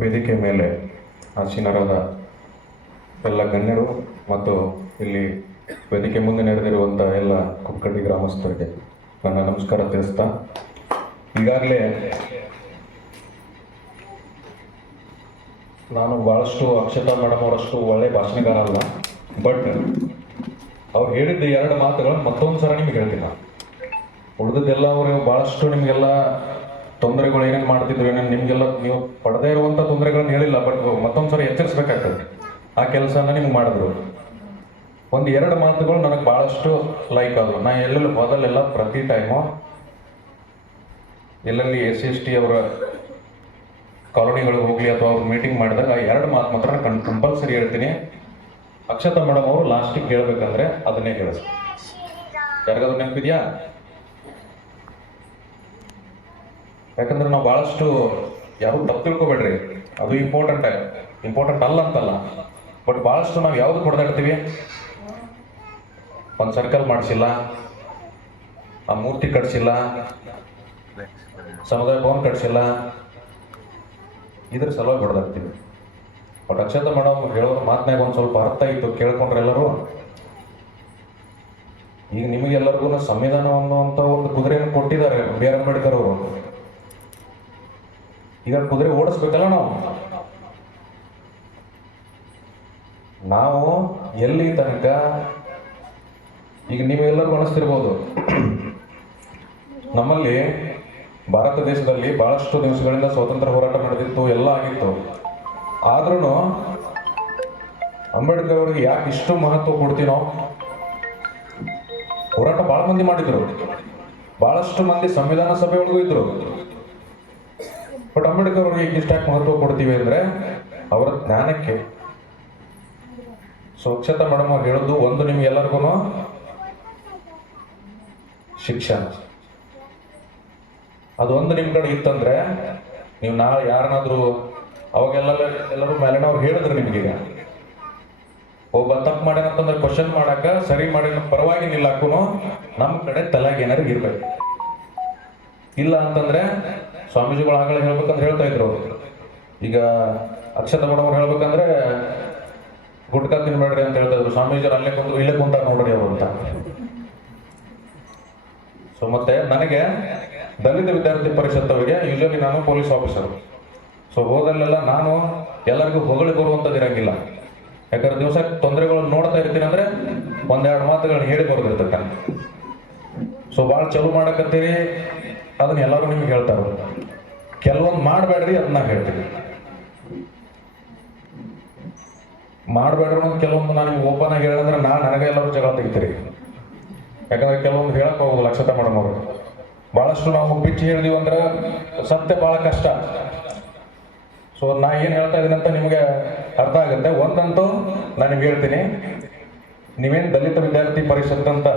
ವೇದಿಕೆ ಮೇಲೆ ಆಸೀನರಾದ ಎಲ್ಲ ಗಣ್ಯರು ಮತ್ತು ಇಲ್ಲಿ ವೇದಿಕೆ ಮುಂದೆ ನಡೆದಿರುವಂಥ ಎಲ್ಲ ಕುಕ್ಕಟ್ಟಿ ಗ್ರಾಮಸ್ಥರಿಗೆ ನನ್ನ ನಮಸ್ಕಾರ ತಿಳಿಸ್ತಾ, ಈಗಾಗಲೇ ನಾನು ಭಾಳಷ್ಟು ಅಕ್ಷತಾ ಮೇಡಮ್ ಅವರಷ್ಟು ಒಳ್ಳೆ ಭಾಷಣಗಾರ ಅಲ್ಲ, ಬಟ್ ಅವ್ರು ಹೇಳಿದ್ದ ಎರಡು ಮಾತುಗಳನ್ನು ಮತ್ತೊಂದು ಸಲ ನಿಮ್ಗೆ ಹೇಳ್ತೀನಿ. ನಾನು ಉಳಿದದ್ದೆಲ್ಲ ಅವರು ಭಾಳಷ್ಟು ನಿಮಗೆಲ್ಲ ತೊಂದರೆಗಳು ಏನೇನು ಮಾಡ್ತಿದ್ರು, ಏನೇನು ನಿಮಗೆಲ್ಲ ನೀವು ಪಡೆದೇ ಇರುವಂಥ ತೊಂದರೆಗಳನ್ನ ಹೇಳಿಲ್ಲ, ಬಟ್ ಮತ್ತೊಂದು ಸಲ ಎಚ್ಚರಿಸ್ಬೇಕಾಗ್ತದೆ. ಆ ಕೆಲಸನ ನಿಮ್ಗೆ ಮಾಡಿದ್ರು. ಒಂದು ಎರಡು ಮಾತುಗಳು ನನಗೆ ಭಾಳಷ್ಟು ಲೈಕ್ ಆದವು. ನಾನು ಎಲ್ಲೆಲ್ಲಿ ಮೊದಲೆಲ್ಲ ಪ್ರತಿ ಟೈಮು ಎಲ್ಲೆಲ್ಲಿ SC/ST ಅವರ ಕಾಲೋನಿಗಳಿಗೆ ಹೋಗಲಿ ಅಥವಾ ಅವ್ರು ಮೀಟಿಂಗ್ ಮಾಡಿದಾಗ ಆ ಎರಡು ಮಾತು ಮಾತ್ರ ಕಂಪಲ್ಸರಿ ಹೇಳ್ತೀನಿ. ಅಕ್ಷತಾ ಮೇಡಮ್ ಅವರು ಲಾಸ್ಟಿಗೆ ಹೇಳ್ಬೇಕಂದ್ರೆ ಅದನ್ನೇ ಹೇಳಿಸ್. ಯಾರಿಗಾದ್ರೂ ನೆನಪಿದ್ಯಾ? ಯಾಕಂದ್ರೆ ನಾವು ಭಾಳಷ್ಟು ಯಾರು ತಪ್ಪು ತಿಳ್ಕೊಬೇಡ್ರಿ, ಅದು ಇಂಪಾರ್ಟೆಂಟ್ ಅಲ್ಲ ಅಂತಲ್ಲ, ಬಟ್ ಭಾಳಷ್ಟು ನಾವು ಯಾವುದು ಹೊಡೆದಾಡ್ತೀವಿ. ಒಂದು ಸರ್ಕಲ್ ಮಾಡಿಸಿಲ್ಲ, ಆ ಮೂರ್ತಿ ಕಟ್ಸಿಲ್ಲ, ಸಮುದಾಯ ಭವನ ಕಟ್ಸಿಲ್ಲ, ಇದ್ರ ಸಲುವಾಗಿ ಹೊಡೆದಾಡ್ತೀವಿ. ಬಟ್ ಅಕ್ಷತಾ ಮೇಡಮ್ ಹೇಳೋ ಮಾತನಾಗ ಒಂದು ಸ್ವಲ್ಪ ಅರ್ಥ ಇತ್ತು, ಕೇಳ್ಕೊಂಡ್ರೆ ಎಲ್ಲರೂ. ಈಗ ನಿಮಗೆಲ್ಲರಿಗೂ ಸಂವಿಧಾನ ಅನ್ನುವಂಥ ಒಂದು ಕುದುರೆಯನ್ನು ಕೊಟ್ಟಿದ್ದಾರೆ B.R. ಅಂಬೇಡ್ಕರ್ ಅವರು. ಈಗ ಕುದುರೆ ಓಡಿಸ್ಬೇಕಲ್ಲ ನಾವು ಎಲ್ಲಿ ತನಕ. ಈಗ ನೀವೆಲ್ಲರೂ ಅನಿಸ್ತಿರ್ಬೋದು, ನಮ್ಮಲ್ಲಿ ಭಾರತ ದೇಶದಲ್ಲಿ ಬಹಳಷ್ಟು ದಿವಸಗಳಿಂದ ಸ್ವಾತಂತ್ರ್ಯ ಹೋರಾಟ ನಡೆದಿತ್ತು, ಎಲ್ಲ ಆಗಿತ್ತು. ಆದ್ರೂ ಅಂಬೇಡ್ಕರ್ ಅವರಿಗೆ ಯಾಕೆ ಇಷ್ಟು ಮಹತ್ವ ಕೊಡ್ತೀನೋ? ಹೋರಾಟ ಬಹಳ ಮಂದಿ ಮಾಡಿದ್ರು, ಬಹಳಷ್ಟು ಮಂದಿ ಸಂವಿಧಾನ ಸಭೆ ಒಳಗೂ ಇದ್ರು. ಬಟ್ ಅಂಬೇಡ್ಕರ್ ಅವರಿಗೆ ಇಷ್ಟಾಗಿ ಮಹತ್ವ ಕೊಡ್ತೀವಿ ಅಂದ್ರೆ ಅವರ ಜ್ಞಾನಕ್ಕೆ. ಸೊ ಅಕ್ಷತಾ ಮೇಡಮ್ ಅವ್ರು ಹೇಳೋದು ಒಂದು, ನಿಮ್ಗೆಲ್ಲರಿಗೂ ಶಿಕ್ಷಣ ಅದೊಂದು ನಿಮ್ಮ ಕಡೆ ಇತ್ತಂದ್ರೆ ನೀವು ನಾಳೆ ಯಾರನ್ನಾದ್ರೂ ಎಲ್ಲರೂ ಮೇಲಿನವ್ರು ಹೇಳಿದ್ರು ನಿಮ್ಗೀಗ ಒಬ್ಬ ತಪ್ಪು ಮಾಡ್ಯಾನಂತಂದ್ರೆ ಕ್ವಶನ್ ಮಾಡಾಕ ಸರಿ ಮಾಡಿ ಪರವಾಗಿ ನಿಲ್ಲಾಕು ನಮ್ಮ ಕಡೆ ತಲೆಗೆ ಏನಾರು ಇರ್ಬೇಕು. ಇಲ್ಲ ಅಂತಂದ್ರೆ ಸ್ವಾಮೀಜಿಗಳು ಆಗಲೇ ಹೇಳ್ಬೇಕಂದ್ರೆ ಹೇಳ್ತಾ ಇದ್ರು. ಈಗ ಅಕ್ಷತಾ ಮೇಡಮ್ ಅವ್ರು ಹೇಳ್ಬೇಕಂದ್ರೆ ಗುಟ್ಕಾ ತಿನ್ಬೇಡ್ರಿ ಅಂತ ಹೇಳ್ತಾ ಇದ್ರು. ಸ್ವಾಮೀಜಿ ಅಲ್ಲೇ ಕುಂತು ಇಲ್ಲೇ ಕುಂತ ನೋಡ್ರಿ ಅವರು ಅಂತ. ಸೊ ಮತ್ತೆ ನನಗೆ ದಲಿತ ವಿದ್ಯಾರ್ಥಿ ಪರಿಷತ್ ಅವರಿಗೆ ಯೂಶಲಿ ನಾನು ಪೊಲೀಸ್ ಆಫೀಸರ್. ಸೊ ಹೋದಲ್ಲೆಲ್ಲ ನಾನು ಎಲ್ಲರಿಗೂ ಹೊಗಳಿ ಬರುವಂಥದ್ದು ಇರಂಗಿಲ್ಲ. ಯಾಕಂದ್ರೆ ದಿವಸ ತೊಂದರೆಗಳನ್ನು ನೋಡ್ತಾ ಇರ್ತೀನಿ ಅಂದ್ರೆ ಒಂದೆರಡು ಮಾತುಗಳನ್ನ ಹೇಳಿ ಬರೋದಿರ್ತಕ್ಕ. ಸೊ ಭಾಳ ಚಲೋ ಮಾಡಕತ್ತೀರಿ, ಅದನ್ನ ಎಲ್ಲರೂ ನಿಮ್ಗೆ ಹೇಳ್ತಾರ. ಕೆಲವೊಂದು ಮಾಡಬೇಡ್ರಿ, ಅದನ್ನ ಹೇಳ್ತೀವಿ. ಮಾಡಬೇಡ್ರಿ ಅನ್ನೋದು ಕೆಲವೊಂದು ನಾನು ನಿಮ್ಗೆ ಓಪನ್ ಆಗಿ ಹೇಳಿದ್ರೆ ನನಗೆ ಎಲ್ಲರೂ ಜಗಳ ತೆಗಿತೀರಿ. ಯಾಕಂದ್ರೆ ಕೆಲವೊಂದು ಹೇಳಕ್ ಹೋಗೋದು ಅಕ್ಷತಾ ಮೇಡಮ್ ಅವರು. ಭಾಳಷ್ಟು ನಾವು ಬಿಚ್ಚಿ ಹೇಳಿದೀವಿ ಅಂದ್ರೆ ಸತ್ಯ ಭಾಳ ಕಷ್ಟ. ಸೊ ನಾ ಏನು ಹೇಳ್ತಾ ಇದ್ದೀನಿ ಅಂತ ನಿಮಗೆ ಅರ್ಥ ಆಗುತ್ತೆ. ಒಂದಂತೂ ನಾನು ನಿಮ್ಗೆ ಹೇಳ್ತೀನಿ, ನೀವೇನು ದಲಿತ ವಿದ್ಯಾರ್ಥಿ ಪರಿಷತ್ ಅಂತ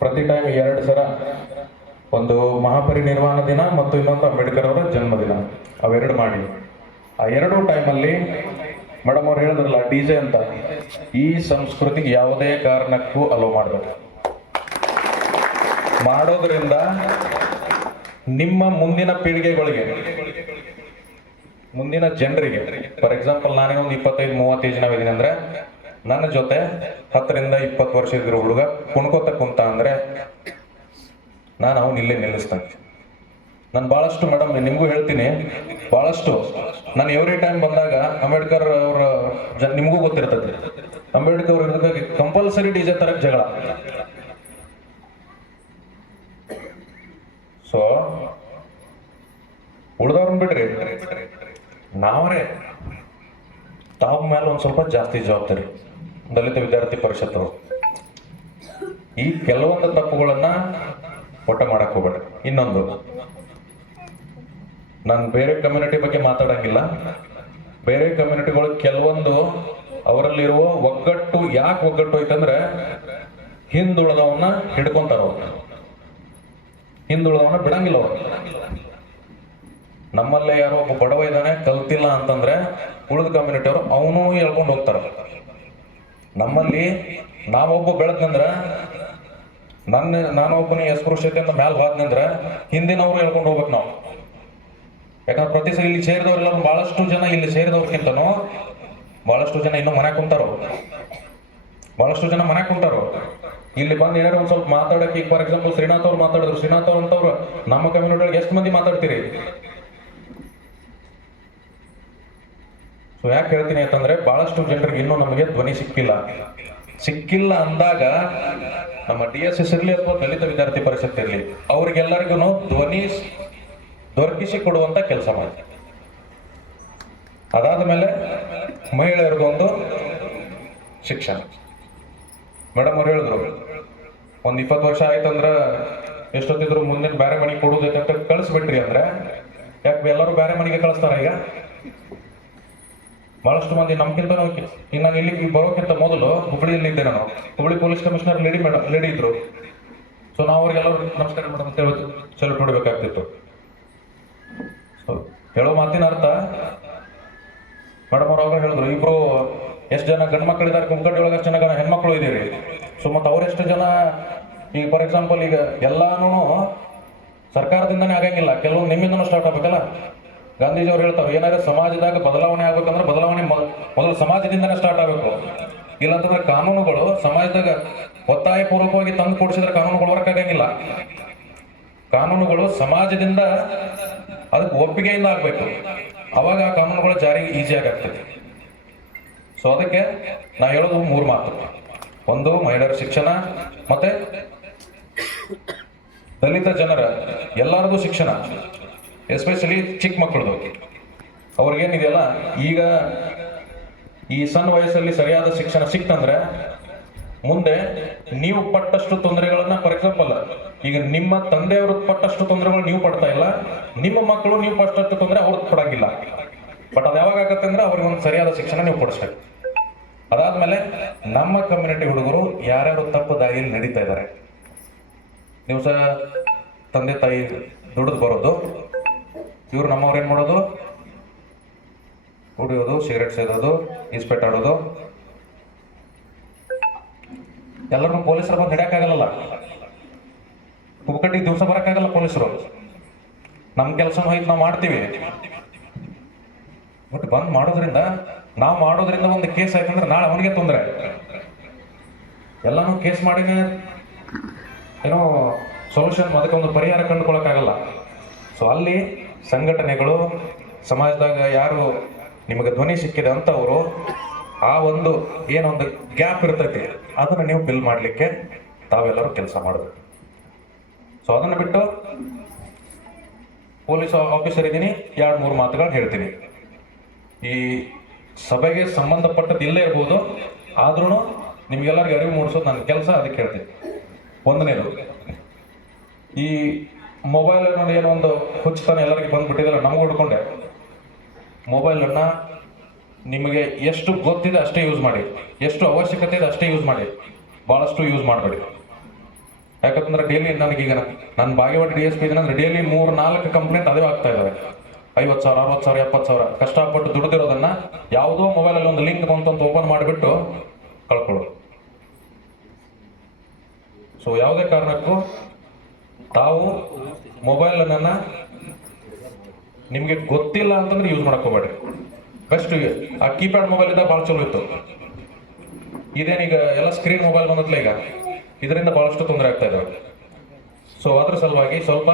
ಪ್ರತಿ ಟೈಮ್ 2 ಸಲ, ಒಂದು ಮಹಾಪರಿನಿರ್ವಾಣ ದಿನ ಮತ್ತು ಇನ್ನೊಂದು ಅಂಬೇಡ್ಕರ್ ಅವರ ಜನ್ಮದಿನ, ಅವೆರಡು ಮಾಡಿ. ಆ ಎರಡೂ ಟೈಮಲ್ಲಿ ಮೇಡಮ್ ಅವ್ರು ಹೇಳಿದ್ರಲ್ಲ DJ ಅಂತ, ಈ ಸಂಸ್ಕೃತಿಗೆ ಯಾವುದೇ ಕಾರಣಕ್ಕೂ ಅಲೋ ಮಾಡಬೇಕು. ಮಾಡೋದ್ರಿಂದ ನಿಮ್ಮ ಮುಂದಿನ ಪೀಳಿಗೆಗಳಿಗೆ, ಮುಂದಿನ ಜನರಿಗೆ, ಫಾರ್ ಎಕ್ಸಾಂಪಲ್ ನಾನೇ ಒಂದು 25-30 ಜನ ಇದ್ದೀನಿ ಅಂದ್ರೆ ನನ್ನ ಜೊತೆ 10 ರಿಂದ 20 ವರ್ಷ ಇದ್ರು ಹುಡುಗ ಕುಣ್ಕೋತ ಕುಂತ ಅಂದ್ರೆ ನಾನು ಅವನು ಇಲ್ಲೇ ನಿಲ್ಲಿಸ್ತಾನೆ. ನಾನು ಭಾಳಷ್ಟು ಮೇಡಮ್ ನಿಮಗೂ ಹೇಳ್ತೀನಿ, ಭಾಳಷ್ಟು ನಾನು ಎವ್ರಿ ಟೈಮ್ ಬಂದಾಗ ಅಂಬೇಡ್ಕರ್ ಅವ್ರ ನಿಮಗೂ ಗೊತ್ತಿರ್ತದೆ, ಅಂಬೇಡ್ಕರ್ ಅವ್ರ ಕಂಪಲ್ಸರಿ DJ ತರಕ್ ಜಗಳ. ಸೊ ಉಳ್ದವ್ರನ್ನ ಬಿಡ್ರಿ, ನಾವೇ ತಾವ ಮೇಲೆ ಒಂದು ಸ್ವಲ್ಪ ಜಾಸ್ತಿ ಜವಾಬ್ದಾರಿ. ದಲಿತ ವಿದ್ಯಾರ್ಥಿ ಪರಿಷತ್ ಅವರು ಈ ಕೆಲವೊಂದು ತಪ್ಪುಗಳನ್ನ ಒಟ್ಟ ಮಾಡಕ್ ಹೋಗ್ಬೇಡ್ರಿ. ಇನ್ನೊಂದು, ನಾನು ಬೇರೆ ಕಮ್ಯುನಿಟಿ ಬಗ್ಗೆ ಮಾತಾಡಂಗಿಲ್ಲ. ಬೇರೆ ಕಮ್ಯುನಿಟಿಗಳು ಕೆಲವೊಂದು ಅವರಲ್ಲಿರುವ ಒಗ್ಗಟ್ಟು, ಯಾಕೆ ಒಗ್ಗಟ್ಟು ಐತಂದ್ರೆ ಹಿಂದುಳಿದವನ್ನ ಹಿಡ್ಕೊಂತಾರ ಅವ್ರು, ಹಿಂದುಳಿದವನ್ನ ಬಿಡಂಗಿಲ್ಲ ಅವ್ರು. ನಮ್ಮಲ್ಲೇ ಯಾರೋ ಒಬ್ಬ ಬಡವ ಇದ್ದಾನೆ ಕಲ್ತಿಲ್ಲ ಅಂತಂದ್ರೆ ಉಳಿದ ಕಮ್ಯುನಿಟಿ ಅವರು ಅವನು ಹೇಳ್ಕೊಂಡು ಹೋಗ್ತಾರ. ನಮ್ಮಲ್ಲಿ ನಾವೊಬ್ಬ ಬೆಳೆದ್ನಂದ್ರ ನಾನೊಬ್ಬನೇ ಅಸ್ಪೃಶ್ಯತೆ ಅಂತ ಮ್ಯಾಲ ಹೋದ್ನಂದ್ರ ಹಿಂದಿನವ್ರು ಹೇಳ್ಕೊಂಡು ಹೋಗ್ಬೇಕು ನಾವು. ಯಾಕಂದ್ರೆ ಪ್ರತಿ ಸಲ ಇಲ್ಲಿ ಸೇರಿದವರೆಲ್ಲ ಬಹಳಷ್ಟು ಜನ ಇಲ್ಲಿ ಸೇರಿದವ್ರಕ್ಕಿಂತನೂ ಬಹಳಷ್ಟು ಜನ ಇನ್ನೂ ಮನೆ ಕುಂತಾರೋ, ಬಹಳಷ್ಟು ಜನ ಮನೆ ಕುಂತಾರೋ. ಇಲ್ಲಿ ಬಂದು ಏನಾರು ಒಂದ್ ಸ್ವಲ್ಪ ಮಾತಾಡಕ್ಕೆ, ಈಗ ಫಾರ್ ಎಕ್ಸಾಂಪಲ್ ಶ್ರೀನಾಥ್ ಅವ್ರು ಮಾತಾಡಿದ್ರು, ಶ್ರೀನಾಥ್ ಅವ್ರು ಅಂತವ್ರು ನಮ್ಮ ಕಮ್ಯುನಿಟಿ ಒಳಗೆ ಎಷ್ಟು ಮಂದಿ ಮಾತಾಡ್ತೀರಿ? ಸೊ ಯಾಕೆ ಹೇಳ್ತೀನಿ ಅಂತಂದ್ರೆ ಬಹಳಷ್ಟು ಜನರಿಗೆ ಇನ್ನೂ ನಮಗೆ ಧ್ವನಿ ಸಿಕ್ಕಿಲ್ಲ ಅಂದಾಗ ನಮ್ಮ DSS ಇರ್ಲಿ ಅಥವಾ ದಲಿತ ವಿದ್ಯಾರ್ಥಿ ಪರಿಷತ್ ಇರ್ಲಿ, ಅವ್ರಿಗೆಲ್ಲರಿಗೂ ಧ್ವನಿ ದೊರಕಿಸಿ ಕೊಡುವಂತ ಕೆಲಸ ಮಾಡಿ. ಅದಾದ ಮೇಲೆ ಮಹಿಳೆಯರಿಗೊಂದು ಶಿಕ್ಷಣ. ಮೇಡಮ್ ಅವ್ರು ಹೇಳಿದ್ರು, ಒಂದ್ 20 ವರ್ಷ ಆಯ್ತಂದ್ರ ಎಷ್ಟೊತ್ತಿದ್ರು ಮುಂದಿನ ಬೇರೆ ಮನೆಗೆ ಕೊಡುದೈತೆ ಅಂತ ಕಳಿಸ್ಬಿಟ್ರಿ ಅಂದ್ರೆ, ಯಾಕೆ ಎಲ್ಲರೂ ಬೇರೆ ಮನೆಗೆ ಕಳಿಸ್ತಾರ? ಈಗ ಬಹಳಷ್ಟು ಮಂದಿ ನಮ್ಗಿಂತ ನಾನು ಇಲ್ಲಿ ಬರೋಕ್ಕಿಂತ ಮೊದಲು ಹುಬ್ಬಳ್ಳಿಯಲ್ಲಿ ಇದ್ದೆ. ನಾನು ಹುಬ್ಬಳ್ಳಿ ಪೊಲೀಸ್ ಕಮಿಷನರ್ ಲೇಡಿ ಇದ್ರು. ಸೊ ನಾವು ಅವ್ರಿಗೆಲ್ಲರೂ ನಮಸ್ಕಾರ ಮೇಡಮ್ ಅಂತ ಹೇಳಿ ಸೆಲ್ಯೂಟ್ ಹೊಡಿಬೇಕಾಗ್ತಿತ್ತು. ಸೊ ಹೇಳೋ ಮಾತಿನ ಅರ್ಥ, ಮೇಡಮ್ ಅವ್ರು ಅವಾಗ ಹೇಳಿದ್ರು, ಇಬ್ರು ಎಷ್ಟು ಜನ ಗಂಡು ಮಕ್ಕಳಿದ್ದಾರೆ ಕುಂಕಡ್ಡಿ ಒಳಗೆ, ಎಷ್ಟು ಜನ ಹೆಣ್ಮಕ್ಳು ಇದೀರಿ. ಸೊ ಮತ್ತೆ ಅವ್ರೆಷ್ಟು ಜನ, ಈಗ ಫಾರ್ ಎಕ್ಸಾಂಪಲ್ ಈಗ ಎಲ್ಲಾನು ಸರ್ಕಾರದಿಂದನೇ ಆಗಂಗಿಲ್ಲ, ಕೆಲವೊಂದು ನಿಮ್ಮಿಂದನೂ ಸ್ಟಾರ್ಟ್ ಆಗ್ಬೇಕಲ್ಲ. ಗಾಂಧೀಜಿ ಅವ್ರು ಹೇಳ್ತಾರೆ, ಏನಾದ್ರೆ ಸಮಾಜದಾಗ ಬದಲಾವಣೆ ಆಗ್ಬೇಕಂದ್ರೆ ಬದಲಾವಣೆ ಮೊದಲು ಸಮಾಜದಿಂದನೇ ಸ್ಟಾರ್ಟ್ ಆಗಬೇಕು. ಇಲ್ಲಾಂತಂದ್ರೆ ಕಾನೂನುಗಳು ಸಮಾಜದಾಗ ಒತ್ತಾಯ ಪೂರ್ವಕವಾಗಿ ತಂದು ಕೊಡಿಸಿದ್ರೆ ಕಾನೂನುಗಳು ವರ್ಕ್ ಆಗಂಗಿಲ್ಲ. ಕಾನೂನುಗಳು ಸಮಾಜದಿಂದ ಅದಕ್ಕೆ ಒಪ್ಪಿಗೆಯಿಂದ ಆಗ್ಬೇಕು, ಅವಾಗ ಆ ಕಾನೂನುಗಳು ಜಾರಿಗೆ ಈಸಿಯಾಗಿ ಆಗ್ತದೆ. ಸೊ ಅದಕ್ಕೆ ನಾ ಹೇಳೋದು 3 ಮಾತು. ಒಂದು, ಮಹಿಳೆಯರ ಶಿಕ್ಷಣ, ಮತ್ತೆ ದಲಿತ ಜನರ ಎಲ್ಲರದು ಶಿಕ್ಷಣ, ಎಸ್ಪೆಷಲಿ ಚಿಕ್ಕ ಮಕ್ಕಳದು. ಅವ್ರಿಗೇನಿದೆಯಲ್ಲ, ಈಗ ಈ ಸಣ್ಣ ವಯಸ್ಸಲ್ಲಿ ಸರಿಯಾದ ಶಿಕ್ಷಣ ಸಿಕ್ತಂದ್ರೆ ಮುಂದೆ ನೀವು ಪಟ್ಟಷ್ಟು ತೊಂದರೆಗಳನ್ನ, ಫಾರ್ ಎಕ್ಸಾಂಪಲ್ ಈಗ ನಿಮ್ಮ ತಂದೆಯವರು ಪಟ್ಟಷ್ಟು ತೊಂದರೆಗಳು ನೀವು ಪಡ್ತಾ ಇಲ್ಲ, ನಿಮ್ಮ ಮಕ್ಕಳು ನೀವು ಪಟ್ಟಷ್ಟು ತೊಂದರೆ ಅವ್ರಿಗೆ ಪಡಂಗಿಲ್ಲ. ಬಟ್ ಅದು ಯಾವಾಗ ಆಗತ್ತೆ ಅಂದ್ರೆ ಅವ್ರಿಗೆ ಒಂದು ಸರಿಯಾದ ಶಿಕ್ಷಣ ನೀವು ಕೊಡಿಸ್ಬೇಕು. ಅದಾದ್ಮೇಲೆ ನಮ್ಮ ಕಮ್ಯುನಿಟಿ ಹುಡುಗರು ಯಾರ್ಯಾರು ತಪ್ಪು ದಾರಿಯಲ್ಲಿ ನಡೀತಾ ಇದ್ದಾರೆ, ನೀವು ಸಹ ತಂದೆ ತಾಯಿ ದುಡಿದು ಬರೋದು, ಇವ್ರು ನಮ್ಮವ್ರು ಏನ್ ಮಾಡೋದು, ಕುಡಿಯೋದು, ಸಿಗರೇಟ್ ಸೇದೋದು, ಇಸ್ಪೆಟ್ ಆಡೋದು. ಎಲ್ಲರೂ ಪೊಲೀಸರು ಬಂದು ಹಿಡಿಯಕ್ಕಾಗಲ್ಲ, ಹುಬ್ಬಕಟ್ಟಿಗೆ ದಿವಸ ಬರಕ್ಕಾಗಲ್ಲ ಪೊಲೀಸರು. ನಮ್ಮ ಕೆಲಸ ಹೋಯ್ತು ನಾವು ಮಾಡ್ತೀವಿ, ಬಟ್ ಬಂದ್ ಮಾಡೋದ್ರಿಂದ, ನಾವು ಮಾಡೋದ್ರಿಂದ ಒಂದು ಕೇಸ್ ಆಯ್ತಂದ್ರೆ ನಾಳೆ ಅವನಿಗೆ ತೊಂದರೆ. ಎಲ್ಲಾನು ಕೇಸ್ ಮಾಡಿನೇ ಏನೋ ಸೊಲ್ಯೂಷನ್, ಅದಕ್ಕೆ ಒಂದು ಪರಿಹಾರ ಕಂಡುಕೊಳ್ಳಕ್ಕಾಗಲ್ಲ. ಸೊ ಅಲ್ಲಿ ಸಂಘಟನೆಗಳು, ಸಮಾಜದಾಗ ಯಾರು ನಿಮಗೆ ಧ್ವನಿ ಸಿಕ್ಕಿದೆ ಅಂತವರು, ಆ ಒಂದು ಏನೊಂದು ಗ್ಯಾಪ್ ಇರ್ತೈತಿ ಅದನ್ನ ನೀವು ಫಿಲ್ ಮಾಡಲಿಕ್ಕೆ ತಾವೆಲ್ಲರೂ ಕೆಲಸ ಮಾಡಬೇಕು. ಸೊ ಅದನ್ನು ಬಿಟ್ಟು ಪೊಲೀಸ್ ಆಫೀಸರ್ ಇದ್ದೀನಿ 2-3 ಮಾತುಗಳನ್ನ ಹೇಳ್ತೀನಿ. ಈ ಸಭೆಗೆ ಸಂಬಂಧಪಟ್ಟದ್ದು ಇಲ್ಲೇ ಇರ್ಬೋದು, ಆದ್ರೂ ನಿಮ್ಗೆಲ್ಲರಿಗೂ ಅರಿವು ಮೂಡಿಸೋದು ನನ್ನ ಕೆಲಸ, ಅದಕ್ಕೆ ಹೇಳ್ತೀನಿ. ಒಂದನೇದು, ಈ ಮೊಬೈಲ್ ಅನ್ನೋದು ಏನೋ ಒಂದು ಹುಚ್ಚತನ ಎಲ್ಲರಿಗೂ ಬಂದ್ಬಿಟ್ಟಿದ್ರೆ, ನಮಗೂ ಹುಡ್ಕೊಂಡೆ. ಮೊಬೈಲನ್ನ ನಿಮಗೆ ಎಷ್ಟು ಗೊತ್ತಿದೆ ಅಷ್ಟೇ ಯೂಸ್ ಮಾಡಿ, ಎಷ್ಟು ಅವಶ್ಯಕತೆ ಇದೆ ಅಷ್ಟೇ ಯೂಸ್ ಮಾಡಿ, ಬಹಳಷ್ಟು ಯೂಸ್ ಮಾಡಬೇಡಿ. ಯಾಕಂತಂದ್ರೆ ಡೈಲಿ ನನಗೀಗ ನನ್ನ ಬಾಗೇವಾಡಿ DSP ಇದೇನಂದ್ರೆ ಡೈಲಿ 3-4 ಕಂಪ್ಲೇಂಟ್ ಅದೇ ಆಗ್ತಾ ಇದಾವೆ. 50,000, 60,000, 70,000 ಕಷ್ಟಪಟ್ಟು ದುಡ್ದಿರೋದನ್ನ ಯಾವುದೋ ಮೊಬೈಲಲ್ಲಿ ಒಂದು ಲಿಂಕ್ ಬಂತು ಅಂತ ಓಪನ್ ಮಾಡಿಬಿಟ್ಟು ಕಳ್ಕೊಳ್ಳೋದು. ಸೊ ಯಾವುದೇ ಕಾರಣಕ್ಕೂ ತಾವು ಮೊಬೈಲ್ ಅನ್ನ ನಿಮ್ಗೆ ಗೊತ್ತಿಲ್ಲ ಅಂತಂದ್ರೆ ಯೂಸ್ ಮಾಡಕ್ ಹೋಗ್ಬೇಡ್ರಿ. ಬೆಸ್ಟ್ ಆ ಕೀಪ್ಯಾಡ್ ಮೊಬೈಲ್ ಇದ್ದ ಭಾಳ ಚಲೋ ಇತ್ತು. ಇದೇನೀಗ ಎಲ್ಲ ಸ್ಕ್ರೀನ್ ಮೊಬೈಲ್ ಬಂದತ್ಲ, ಈಗ ಇದರಿಂದ ಬಹಳಷ್ಟು ತೊಂದರೆ ಆಗ್ತಾ ಇದಾವೆ. ಸೊ ಅದ್ರ ಸಲುವಾಗಿ ಸ್ವಲ್ಪ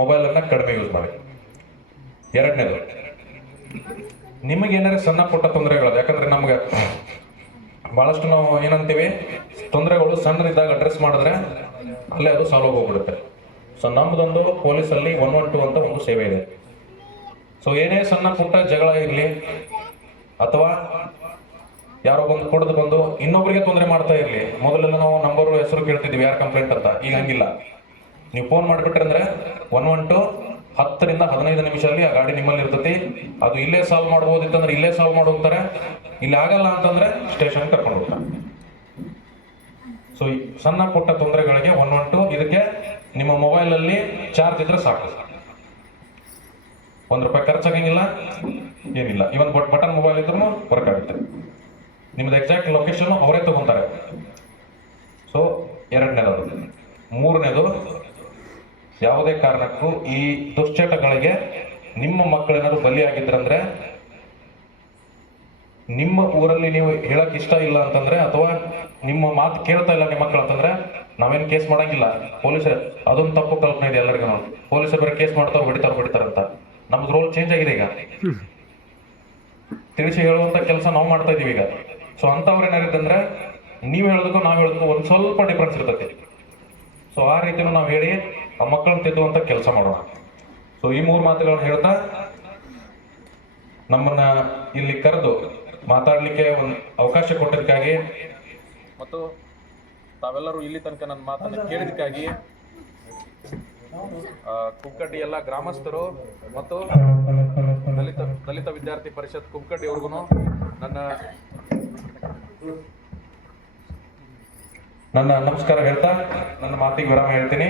ಮೊಬೈಲ್ ಅನ್ನ ಕಡಿಮೆ ಯೂಸ್ ಮಾಡಿ. ಎರಡನೇದು, ನಿಮಗೆ ಏನಾರ ಸಣ್ಣ ಪುಟ್ಟ ತೊಂದರೆಗಳು, ಯಾಕಂದ್ರೆ ನಮ್ಗೆ ಬಹಳಷ್ಟು ನಾವು ಏನಂತೀವಿ, ತೊಂದರೆಗಳು ಸಣ್ಣದಿದ್ದಾಗ ಅಡ್ರೆಸ್ ಮಾಡಿದ್ರೆ ಅಲ್ಲೇ ಅದು ಸಾಲ್ವ್ ಹೋಗ್ಬಿಡುತ್ತೆ. ಸೊ ನಮ್ದೊಂದು ಪೊಲೀಸಲ್ಲಿ 112 ಅಂತ ಒಂದು ಸೇವೆ ಇದೆ. ಸೊ ಏನೇ ಸಣ್ಣ ಪುಟ್ಟ ಜಗಳ ಇರಲಿ, ಅಥವಾ ಯಾರೋ ಕುಡಿದು ಬಂದು ಇನ್ನೊಬ್ಬರಿಗೆ ತೊಂದರೆ ಮಾಡ್ತಾ ಇರಲಿ, ಮೊದಲೆಲ್ಲ ನಾವು ನಂಬರ್ ಹೆಸರು ಕೇಳ್ತಿದ್ವಿ ಯಾರು ಕಂಪ್ಲೇಂಟ್ ಅಂತ, ಈಗ ಹಂಗಿಲ್ಲ. ನೀವು ಫೋನ್ ಮಾಡಿಬಿಟ್ರೆ ಅಂದ್ರೆ 112 10ರಿಂದ 15 ನಿಮಿಷದಲ್ಲಿ ಆ ಗಾಡಿ ನಿಮ್ಮಲ್ಲಿ ಇರ್ತೈತಿ. ಅದು ಇಲ್ಲೇ ಸಾಲ್ವ್ ಮಾಡ್ಬೋದಿತ್ತಂದ್ರೆ ಇಲ್ಲೇ ಸಾಲ್ವ್ ಮಾಡಿ ಹೋಗ್ತಾರೆ, ಇಲ್ಲಿ ಆಗಲ್ಲ ಅಂತಂದ್ರೆ ಸ್ಟೇಷನ್ ಕರ್ಕೊಂಡು ಹೋಗ್ತಾರೆ. ಸೊ ಈ ಸಣ್ಣ ಪುಟ್ಟ ತೊಂದರೆಗಳಿಗೆ 112, ಇದಕ್ಕೆ ನಿಮ್ಮ ಮೊಬೈಲ್ ಅಲ್ಲಿ ಚಾರ್ಜ್ ಇದ್ರೆ ಸಾಕು, ₹1 ಖರ್ಚಾಗಂಗಿಲ್ಲ, ಏನಿಲ್ಲ. ಇವನ್ ಬಟನ್ ಮೊಬೈಲ್ ಇದ್ರೂ ವರ್ಕ್ ಆಗುತ್ತೆ. ನಿಮ್ದು ಎಕ್ಸಾಕ್ಟ್ ಲೊಕೇಶನ್ ಅವರೇ ತಗೊಂತಾರೆ. ಸೊ ಎರಡನೇದು. ಮೂರನೇದು, ಯಾವುದೇ ಕಾರಣಕ್ಕೂ ಈ ದುಶ್ಚಟಗಳಿಗೆ ನಿಮ್ಮ ಮಕ್ಕಳೇನಾದ್ರು ಬಲಿಯಾಗಿದ್ರಂದ್ರೆ ನಿಮ್ಮ ಊರಲ್ಲಿ ನೀವು ಹೇಳಕ್ ಇಷ್ಟ ಇಲ್ಲ ಅಂತಂದ್ರೆ, ಅಥವಾ ನಿಮ್ಮ ಮಾತು ಕೇಳ್ತಾ ಇಲ್ಲ ನಿಮ್ಮ ಮಕ್ಕಳು ಅಂತಂದ್ರೆ, ನಾವೇನ್ ಕೇಸ್ ಮಾಡಂಗಿಲ್ಲ. ಪೊಲೀಸರು ಅದೊಂದು ತಪ್ಪು ಕಲ್ಪನೆ ಇದೆ ಎಲ್ಲರಿಗೂ. ನಾವು ಪೊಲೀಸರು ಬರೀ ಕೇಸ್ ಮಾಡ್ತಾರ ಹೊಡಿತಾರಂತ. ನಮ್ದು ರೋಲ್ ಚೇಂಜ್ ಆಗಿದೆ ಈಗ. ತಿಳಿಸಿ ಹೇಳುವಂತ ಕೆಲಸ ನಾವು ಮಾಡ್ತಾ ಇದೀವಿ ಈಗ. ಸೊ ಅಂತವ್ರು ಏನಾಗಿತ್ತಂದ್ರೆ, ನೀವ್ ಹೇಳೋದಕ್ಕೂ ನಾವ್ ಹೇಳೋದಕ್ಕೂ ಒಂದ್ ಸ್ವಲ್ಪ ಡಿಫ್ರೆನ್ಸ್ ಇರ್ತೈತಿ. ಸೊ ಆ ರೀತಿನೂ ನಾವು ಹೇಳಿ ಆ ಮಕ್ಕಳನ್ನ ತಿದ್ದುವಂತ ಕೆಲಸ ಮಾಡೋಣ. ಸೊ ಈ 3 ಮಾತುಗಳನ್ನು ಹೇಳ್ತಾ ನಮ್ಮನ್ನ ಇಲ್ಲಿ ಕರೆದು ಮಾತಾಡ್ಲಿಕ್ಕೆ ಒಂದು ಅವಕಾಶ ಕೊಟ್ಟದಕ್ಕಾಗಿ ಮತ್ತು ತಾವೆಲ್ಲರೂ ಇಲ್ಲಿ ತನಕ ನನ್ನ ಮಾತನ್ನು ಕೇಳಿದಕ್ಕಾಗಿ ಕುಕ್ಕಡ್ಡಿ ಎಲ್ಲ ಗ್ರಾಮಸ್ಥರು ಮತ್ತು ದಲಿತ ವಿದ್ಯಾರ್ಥಿ ಪರಿಷತ್ ಕುಕ್ಕಡ್ಡಿ ಅವ್ರಿಗೂ ನನ್ನ ನಮಸ್ಕಾರ ಹೇಳ್ತಾ ನನ್ನ ಮಾತಿಗೆ ವಿರಾಮ ಹೇಳ್ತೀನಿ.